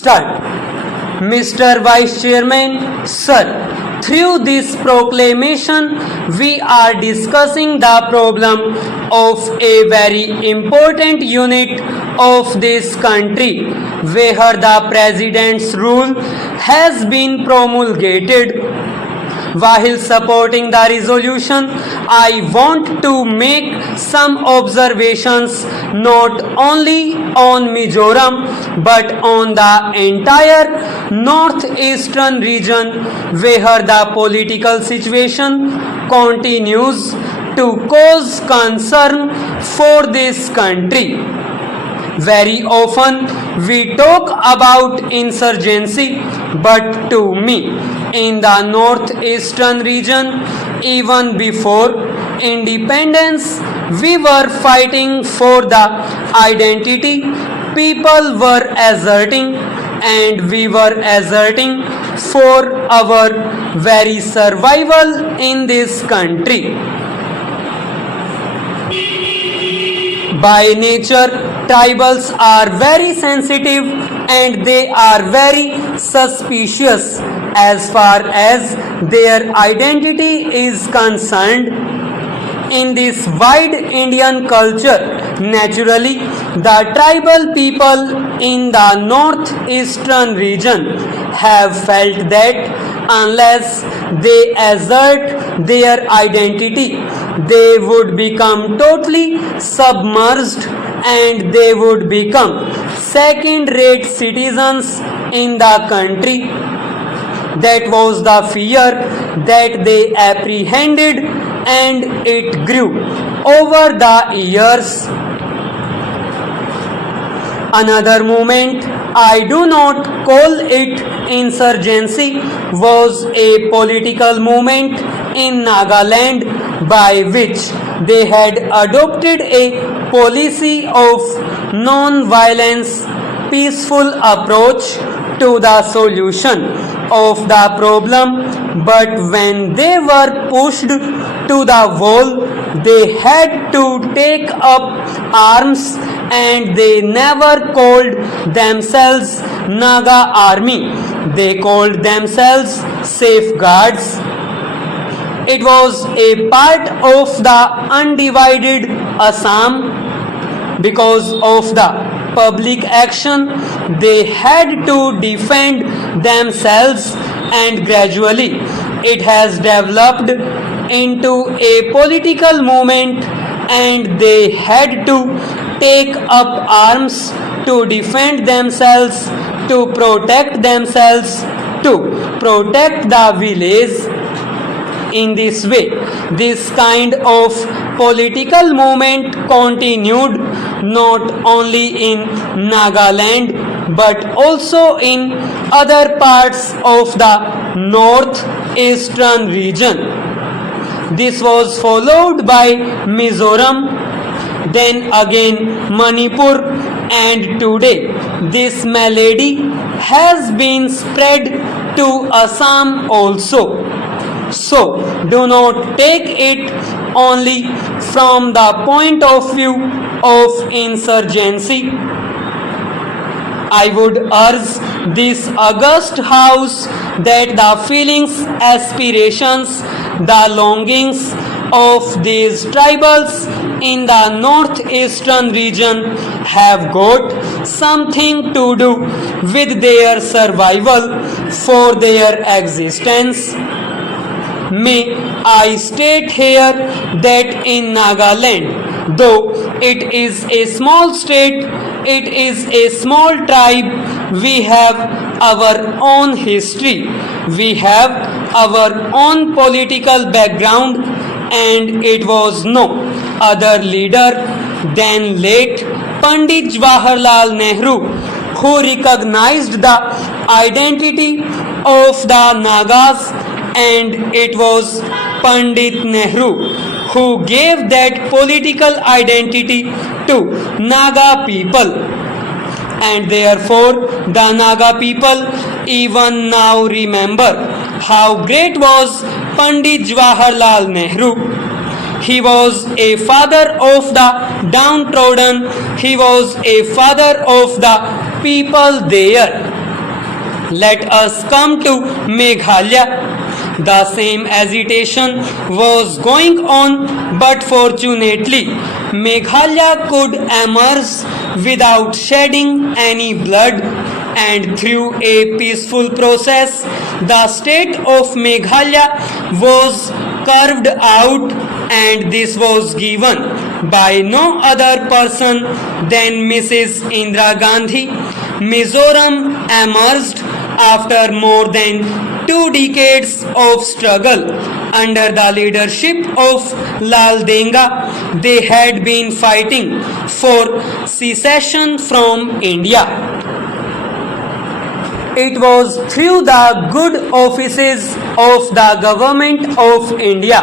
Start. Mr. Vice Chairman, Sir, through this proclamation, we are discussing the problem of a very important unit of this country where the President's rule has been promulgated. While supporting the resolution, I want to make some observations not only on Mizoram but on the entire northeastern region where the political situation continues to cause concern for this country. Very often we talk about insurgency, but to me, in the northeastern region, even before independence, we were fighting for the identity people were asserting, and we were asserting for our very survival in this country. By nature, tribals are very sensitive and they are very suspicious as far as their identity is concerned. In this wide Indian culture, naturally, the tribal people in the northeastern region have felt that unless they assert their identity, they would become totally submerged and they would become second-rate citizens in the country. That was the fear that they apprehended, and it grew over the years. Another movement, I do not call it insurgency, was a political movement in Nagaland by which they had adopted a policy of non-violence, peaceful approach to the solution of the problem, but when they were pushed to the wall, they had to take up arms, and they never called themselves Naga Army. They called themselves safeguards. It was a part of the undivided Assam. Because of the public action, they had to defend themselves, and gradually it has developed into a political movement, and they had to take up arms to defend themselves, to protect themselves, to protect the village. In this way, this kind of political movement continued not only in Nagaland but also in other parts of the northeastern region. This was followed by Mizoram, then again Manipur, and today this malady has been spread to Assam also. So, do not take it only from the point of view of insurgency. I would urge this august house that the feelings, aspirations, the longings of these tribals in the northeastern region have got something to do with their survival for their existence. May I state here that in Nagaland, though it is a small state, it is a small tribe, we have our own history, we have our own political background, and it was no other leader than late Pandit Jawaharlal Nehru who recognized the identity of the Nagas, and it was Pandit Nehru who gave that political identity to Naga people, and therefore the Naga people even now remember how great was Pandit Jawaharlal Nehru. He was a father of the downtrodden, he was a father of the people there. Let us come to Meghalaya. The same agitation was going on, but fortunately, Meghalaya could emerge without shedding any blood, and through a peaceful process, the state of Meghalaya was carved out, and this was given by no other person than Mrs. Indira Gandhi. Mizoram emerged after more than 2 decades of struggle under the leadership of Lal Denga. They had been fighting for secession from India. It was through the good offices of the government of India,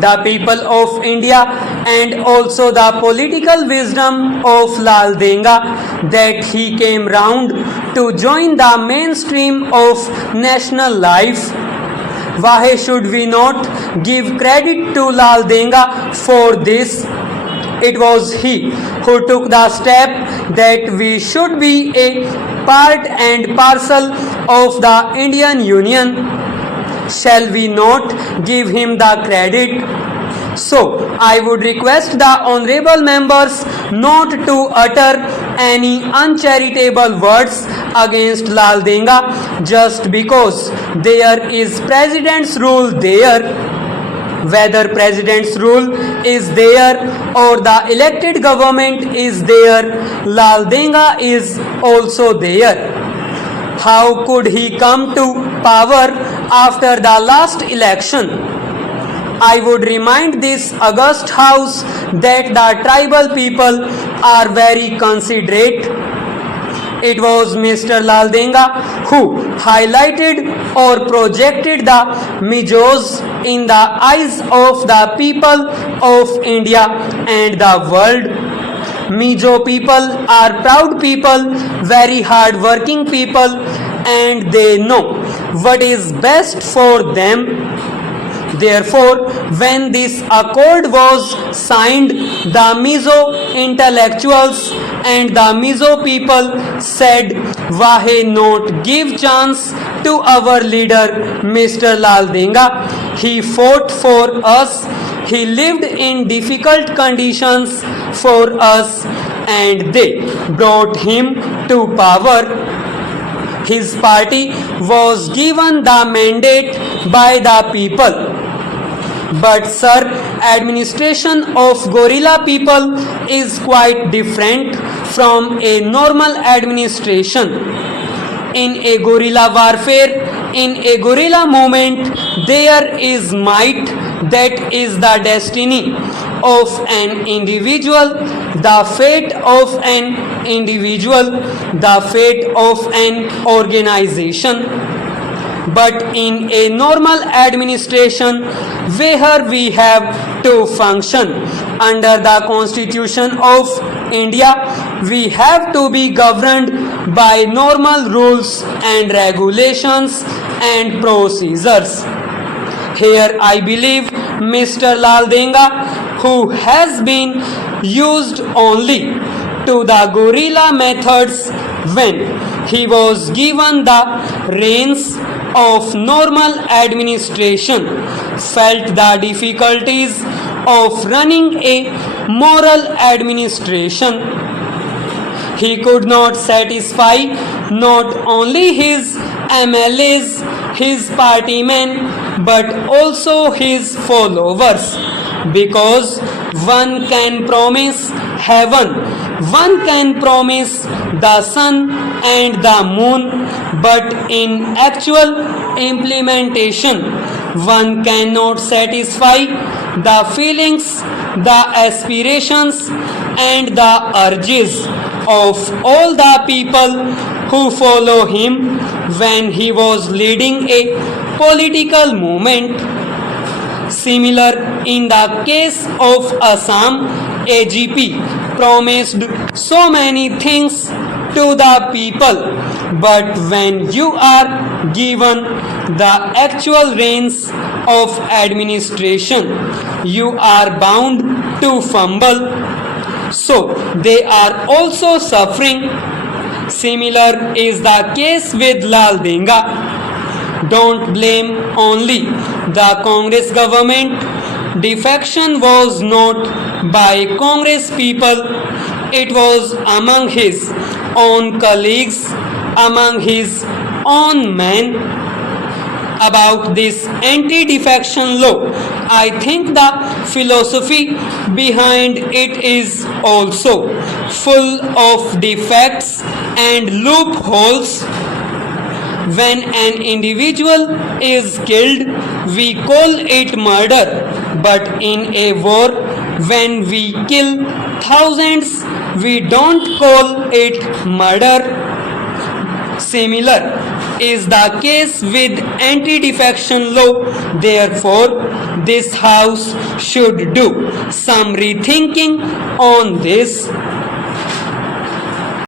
the people of India, and also the political wisdom of Lal Denga that he came round to join the mainstream of national life. Why should we not give credit to Lal Denga for this? It was he who took the step that we should be a part and parcel of the Indian Union. Shall we not give him the credit? So, I would request the honorable members not to utter any uncharitable words against Lal Denga just because there is president's rule there. Whether president's rule is there or the elected government is there, Lal Denga is also there. How could he come to power after the last election? I would remind this august house that the tribal people are very considerate. It was Mr. Lal Denga who highlighted or projected the Mijos in the eyes of the people of India and the world. Mizo people are proud people, very hard working people, and they know what is best for them. Therefore, when this accord was signed, the Mizo intellectuals and the Mizo people said, why not give chance to our leader Mr. Lal Denga? He fought for us, he lived in difficult conditions for us, and they brought him to power. His party was given the mandate by the people. But sir, administration of gorilla people is quite different from a normal administration. In a gorilla warfare, in a gorilla movement, there is might, that is the destiny of an individual, the fate of an individual, the fate of an organization. But in a normal administration where we have to function under the Constitution of India, we have to be governed by normal rules and regulations and procedures. Here I believe Mr. Lal Denga, who has been used only to the guerrilla methods when he was given the reins of normal administration, felt the difficulties of running a moral administration. He could not satisfy not only his MLAs, his partymen, but also his followers, because one can promise heaven, one can promise the sun and the moon, but in actual implementation one cannot satisfy the feelings, the aspirations and the urges of all the people who follow him when he was leading a political movement. Similar in the case of Assam, AGP promised so many things to the people, but when you are given the actual reins of administration, you are bound to fumble. So they are also suffering. Similar is the case with Lal Denga. Don't blame only the Congress government. Defection was not by Congress people, it was among his own colleagues, among his own men. About this anti-defection law, I think the philosophy behind it is also full of defects and loopholes. When an individual is killed, we call it murder, but in a war, when we kill thousands, we don't call it murder. Similar is the case with anti-defection law. Therefore, this house should do some rethinking on this.